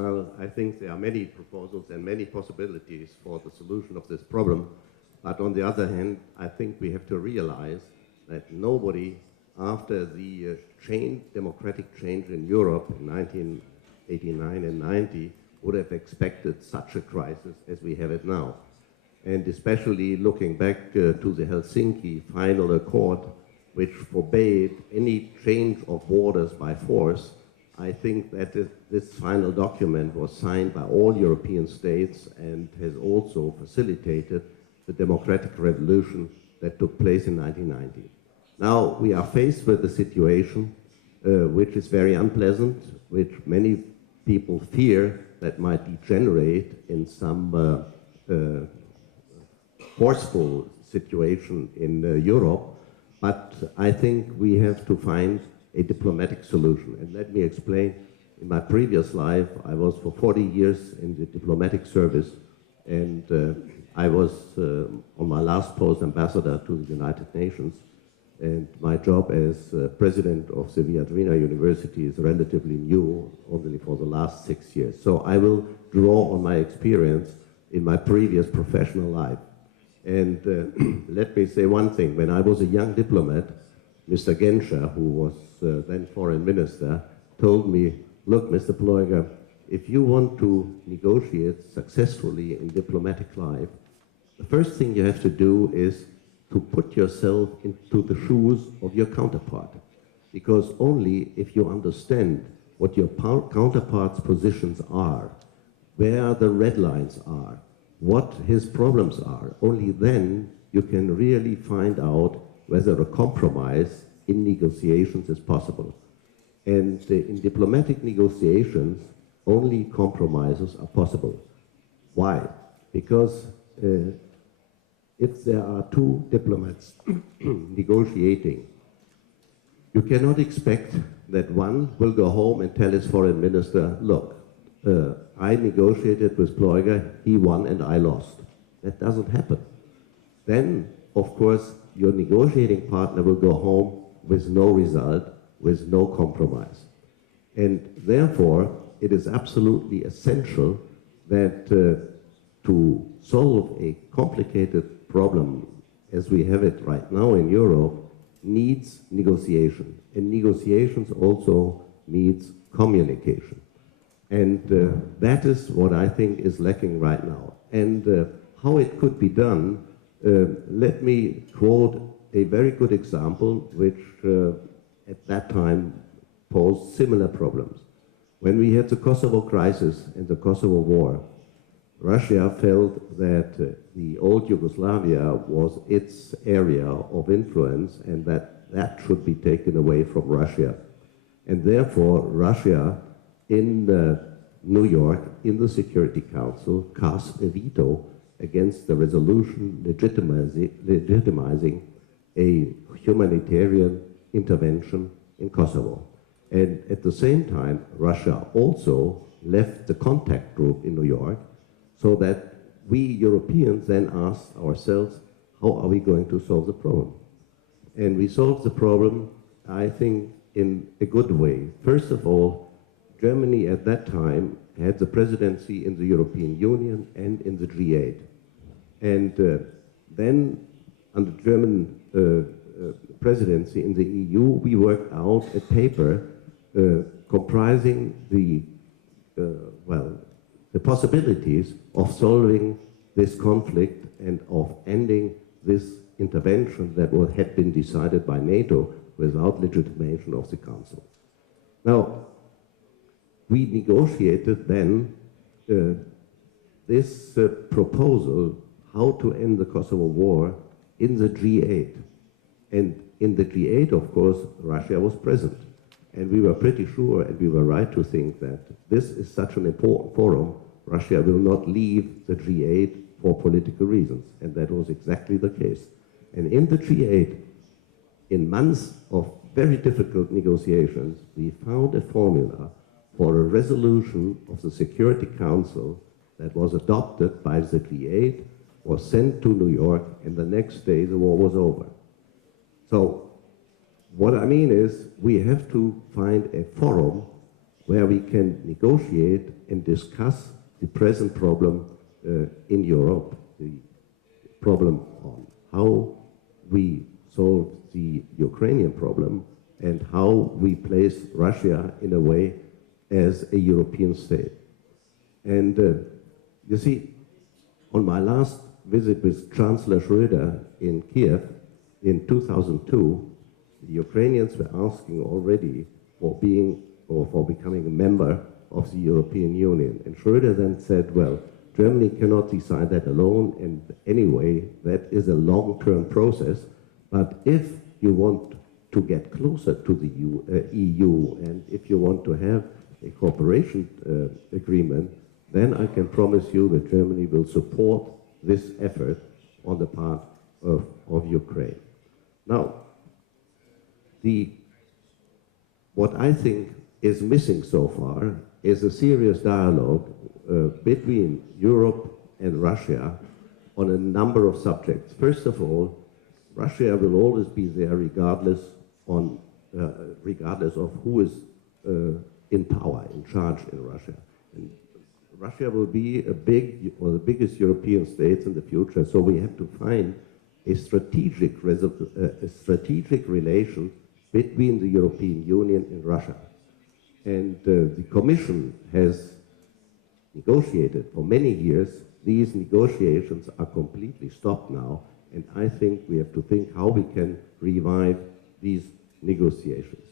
Well, I think there are many proposals and many possibilities for the solution of this problem. But on the other hand, I think we have to realize that nobody, after the democratic change in Europe in 1989 and 90, would have expected such a crisis as we have it now. And especially looking back to the Helsinki Final Accord, which forbade any change of borders by force, I think that this final document was signed by all European states and has also facilitated the democratic revolution that took place in 1990. Now we are faced with a situation which is very unpleasant, which many people fear that might degenerate in some forceful situation in Europe, but I think we have to find a diplomatic solution. And let me explain. In my previous life, I was for 40 years in the diplomatic service, and I was on my last post ambassador to the United Nations, and my job as president of the Viadrina University is relatively new, only for the last 6 years. So I will draw on my experience in my previous professional life. And let me say one thing. When I was a young diplomat, Mr. Genscher, who was then foreign minister, told me, look, Mr. Pleuger, if you want to negotiate successfully in diplomatic life, the first thing you have to do is to put yourself into the shoes of your counterpart. Because only if you understand what your counterpart's positions are, where the red lines are, what his problems are, only then you can really find out whether a compromise in negotiations is possible. And in diplomatic negotiations, only compromises are possible. Why? Because if there are two diplomats negotiating, you cannot expect that one will go home and tell his foreign minister, look, I negotiated with Pleuger, he won and I lost. That doesn't happen. Then, of course, your negotiating partner will go home with no result, with no compromise. And therefore, it is absolutely essential that to solve a complicated problem as we have it right now in Europe needs negotiation. And negotiations also needs communication. And that is what I think is lacking right now. And how it could be done, let me quote a very good example which at that time posed similar problems. When we had the Kosovo crisis and the Kosovo war, Russia felt that the old Yugoslavia was its area of influence and that should be taken away from Russia. And therefore, Russia in New York, in the Security Council, cast a veto against the resolution legitimizing a humanitarian intervention in Kosovo. And at the same time, Russia also left the contact group in New York, so that we Europeans then asked ourselves, how are we going to solve the problem? And we solved the problem, I think, in a good way. First of all, Germany at that time had the presidency in the European Union and in the G8. And then under German presidency in the EU, we worked out a paper comprising the possibilities of solving this conflict and of ending this intervention that had been decided by NATO without legitimation of the Council. Now, we negotiated then this proposal how to end the Kosovo war in the G8. And in the G8, of course, Russia was present. And we were pretty sure, and we were right to think that this is such an important forum, Russia will not leave the G8 for political reasons. And that was exactly the case. And in the G8, in months of very difficult negotiations, we found a formula for a resolution of the Security Council that was adopted by the G8, was sent to New York, and the next day the war was over. So what I mean is we have to find a forum where we can negotiate and discuss the present problem in Europe, the problem on how we solve the Ukrainian problem and how we place Russia in a way as a European state. And you see, on my last visit with Chancellor Schröder in Kiev in 2002, the Ukrainians were asking already for being or for becoming a member of the European Union. And Schröder then said, well, Germany cannot decide that alone, and anyway, that is a long-term process. But if you want to get closer to the EU, and if you want to have a cooperation agreement, then I can promise you that Germany will support this effort on the part of Ukraine. Now, what I think is missing so far is a serious dialogue between Europe and Russia on a number of subjects. First of all, Russia will always be there regardless of who is in power, in charge in Russia. And Russia will be a big or the biggest European states in the future, so we have to find a strategic relation between the European Union and Russia. And the Commission has negotiated for many years. These negotiations are completely stopped now, and I think we have to think how we can revive these negotiations.